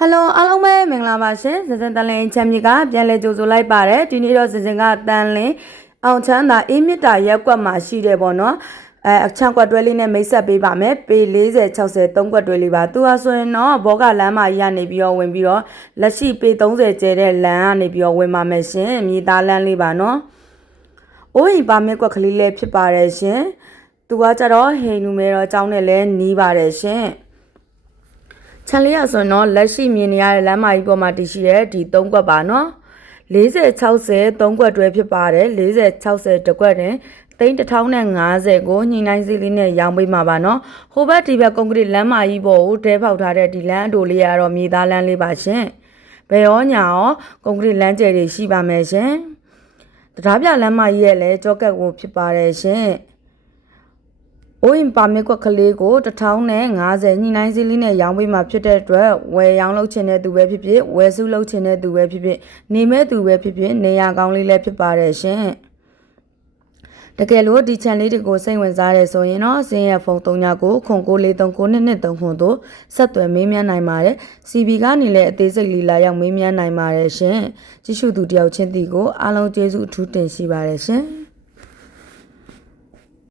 Hello အားလုံးပဲမင်္ဂလာပါရှင်စင်စင်တန်လင်းချမ်းမြေကပြန်လည်ကြိုဆိုလိုက်ပါတယ်ဒီနေ့တော့စင်စင်ကတန်လင်းအောင်ချမ်းသာအေးမြစ်တာရက်ကွက်မှာရှိတယ်ပေါ့နော်အချမ်းကွက်တွဲလေးနဲ့မိတ်ဆက်ပေးပါမယ်ပေ40 60 3ကွက်တွဲလေးပါသူဟာဆိုရင်တော့ဘောကလမ်းမကြီးကနေပြီးတော့ဝင်ပြီးတော့လက်ရှိပေ30ကျဲတဲ့လမ်းကနေပြီးတော့ဝင်ပါမယ်ရှင်မြေသားလမ်းလေးပါနော်အိုးအိမ်ပါမြက်ကွက်ကလေးလေးဖြစ်ပါတယ်ရှင်သူကကြတော့ဟိန်လူမဲတော့အကြောင်းနဲ့လဲနီးပါတယ်ရှင်ချန်လေးရဆိုတော့လက်ရှိမြင်နေရတဲ့လမ်းမကြီးပေါ်မှာတည်ရှိတဲ့ဒီ3ကွက်ပါနော်40 60 3ကွက်တွဲဖြစ်ပါတယ်40 60တကွက်နဲ့3050ကိုညှိနှိုင်းစည်းလေးနဲ့ရောင်းပေးမှာပါနော်ဟိုဘက်ဒီဘက်ကွန်ကရစ်လမ်းမကြီးပေါ်ကိုတဲဖောက်ထားတဲ့ဒီလမ်းအတိုလေးကတော့မြေသားလမ်းလေးပါရှင်ဘယ်ရောညာရောကွန်ကရစ်လမ်းကျယ်တွေရှိပါမယ်ရှင်တရားပြလမ်းမကြီးရဲ့လည်းကြောကက်ကိုဖြစ်ပါတယ်ရှင်အိုးရင်ပါမစ်ကွက်ကလေးကို1050ညှိနှိုင်းစည်းလေးနဲ့ရောင်းပေးမှာဖြစ်တဲ့အတွက်ဝယ်ရောင်းလုပ်ချင်တဲ့သူပဲဖြစ်ဖြစ်ဝယ်စုလုပ်ချင်တဲ့သူပဲဖြစ်ဖြစ်နေမဲ့သူပဲဖြစ်ဖြစ်နေရာကောင်းလေးလည်းဖြစ်ပါတယ်ရှင်တကယ်လို့ဒီ channel လေးတွေကိုစိတ်ဝင်စားတယ်ဆိုရင်တော့ဇင်းရဲ့ဖုန်း39ကို09439223ခွန်တို့ဆက်သွယ်မေးမြန်းနိုင်ပါတယ် CB ကနေလည်းအသေးစိတ်လေးလာရောက်မေးမြန်းနိုင်ပါတယ်ရှင်ကြည့်ရှုသူတယောက်ချင်းတီကိုအားလုံးကျေးဇူးအထူးတင်ရှိပါတယ်ရှင်